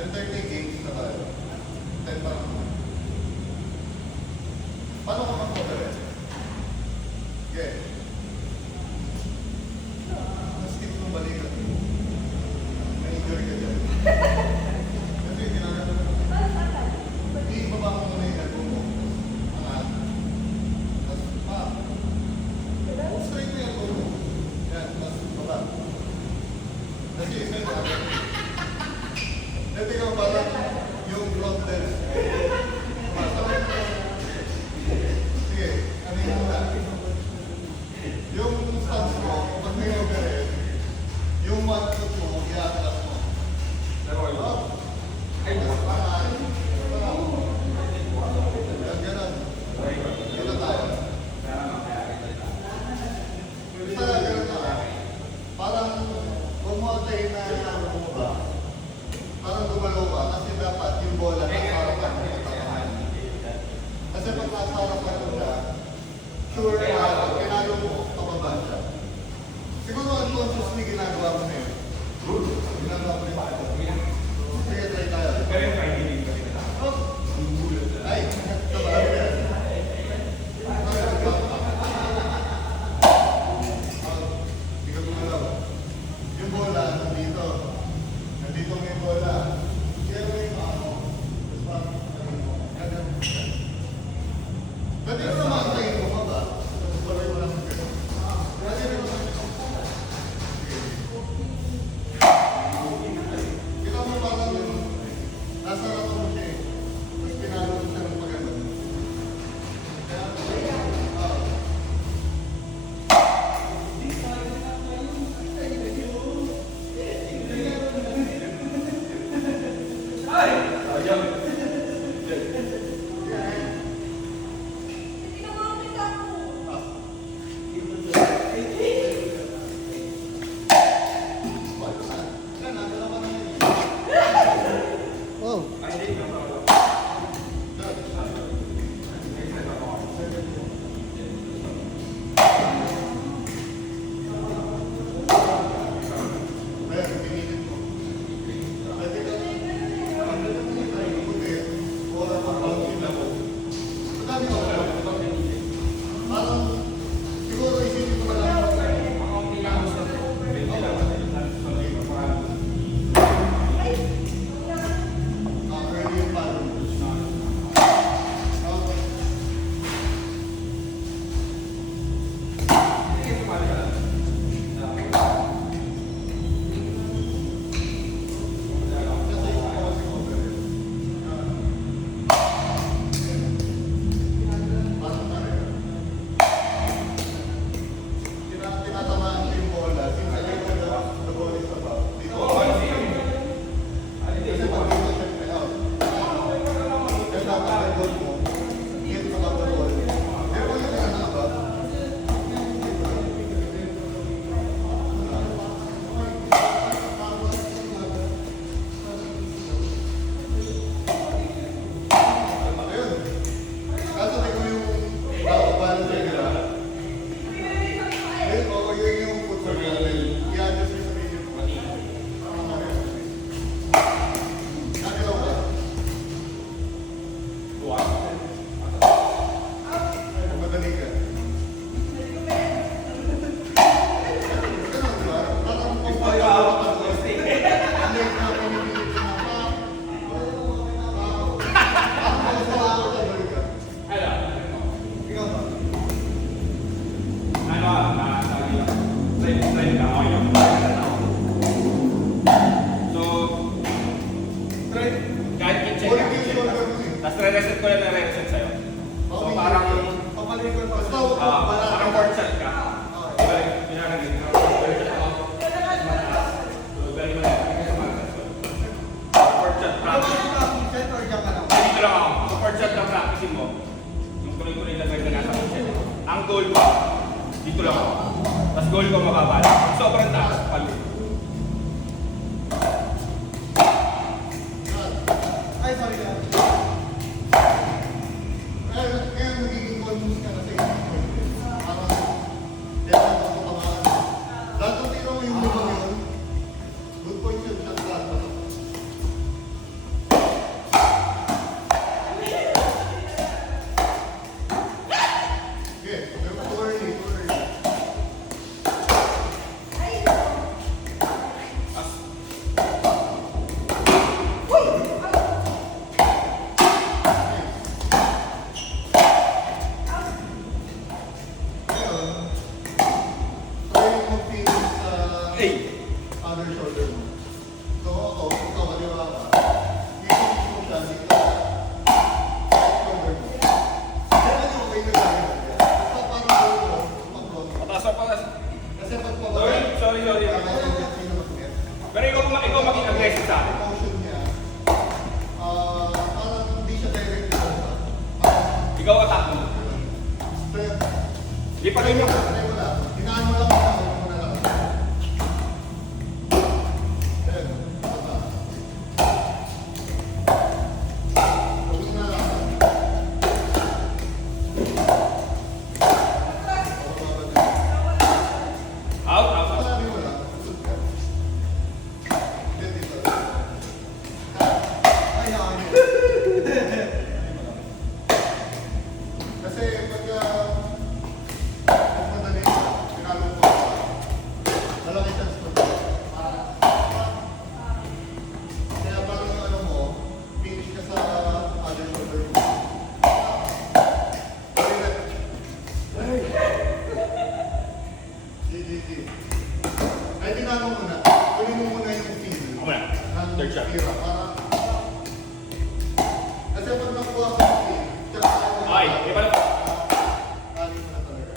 10:30 games na tayo. 10 pa naman. Paano ka mag-moderate? Okay. Stick mong balikat. May injury ka dyan. Kasi ginagawa mo. Ibaba mo muna yung elbow mo. Angat. Tapos pa. Straight mo yung elbow mo. Yan. Tapos baba. Kasi isa yung agad. Dati ka parang yung front lens. Sige, ano yung muna? Yung stance mo, pag may overhead, yung one foot mo, i-atlas mo. Pero ito, ay, parang, ganun. Dito tayo. Basta ganun na. Parang, kung mo tayo na bumaba, parang gumalaw ka kasi dapat yung bola nasa harapan mo. Kasi pag nasa harapan mo siya, sure na pag pinalo mo, pababa siya. Siguro unconsciously ginagawa mo na yun. Ginagawa mo na yun. Sige, try tayo. Pero yung try hindi kasi na. Ay, tabahan yan. Hindi ka gumalaw. Yung bola, nandito. Nandito may bola. Kaya mo yung ako. Pwede ko naman tayo mo ba? Balay mo lang sa gano'n. Pwede rin naman. Kita mo parang nasa rato mo siya eh. Tapos pinalo mo siya ng pagano. Tapos re-reset ko lang na re-reset sa'yo. So parang parang board shot ka. Pinaragin. Board shot practice. Dito lang ako. So board shot lang practicein mo. Yung tuloy-tuloy na drive na nasa kitchen. Ang goal ko, dito lang ako. Tapos goal ko mababala. Sobrang taas. Palit. Ay, sorry ka. Kaya magiging confused ka kasi parang yan ang kapangalan. Lahat ng tiro mo yung lumang yun, good point yun, shot lahat. A. Other shoulder mo. So ako, ikaw kaliwa ka. Iisip mo siya dito. Right shoulder mo. Kaya yung way na tayo. Basta parang mo, mag-front. Pataas ako, pataas. Kasi pag Sorry. sino mag-get. Pero ikaw maging aggressive sa akin. Motion niya, parang hindi siya direct sa Ikaw attack mo. strength. Di pa rin mo. Try mo lang. Hinaan mo lang muna. Huwag mo na lang. Ayan. Baba. Huwag mo na lang. Out. Sabi mo lang. Usod ka. Get dito. Ay, hakin. Kasi pagka madali, pinalong ko, malaki chance mo. Kaya parang ano mo, finish ka sa other shoulder mo. GGG. Ay, tinanong mo na. Kunin mo muna yung feel. Ako na. Ng Third shot. tira. Kasi pag nakuha ko yung feel, tsaka ako Ay, di ba na? alis na talaga.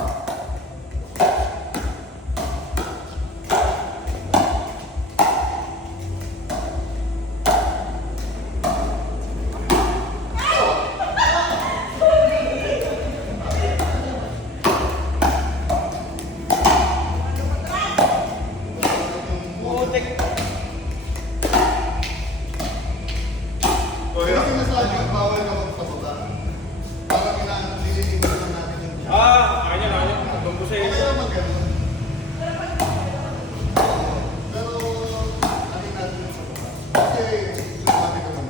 Putik. Kaya sinasabi, bawal ka magpasota. Parang nililimutan lang natin yung chat. Kanya. Itong po Okay sa'yo. naman ganun. Pero, ano natin yung pasota? Kasi, sinasabi ko naman,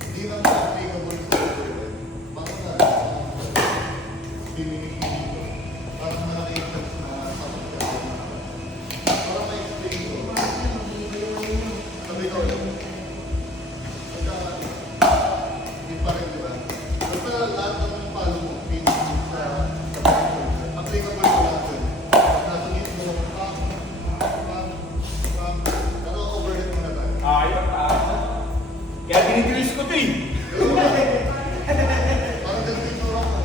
hindi naman applicable sa everyone. Baka sa pinipili. Parang malaki yung chance na pasot ka. Para ma-explain ko. Sabi ko, hindi pa rin, di ba? Basta lahat ng palo mo, pinipili sa applicable sa lahat yun. Nasa mismo, pero overhead mo na tayo. Ayun, kaya dinidilis ko ito eh. Parang ganun yung tura ko.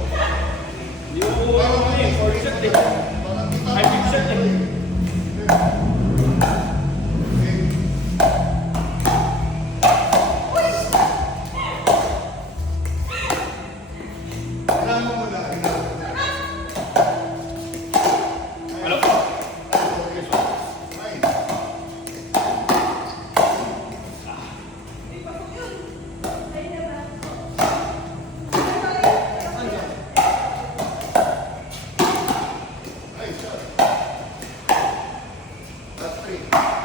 Hindi ko ano eh, 4 set eh. Parang kita. Ay, big set eh. Kailangan mo muna. Ano po? Nice. Nice shot. That's three.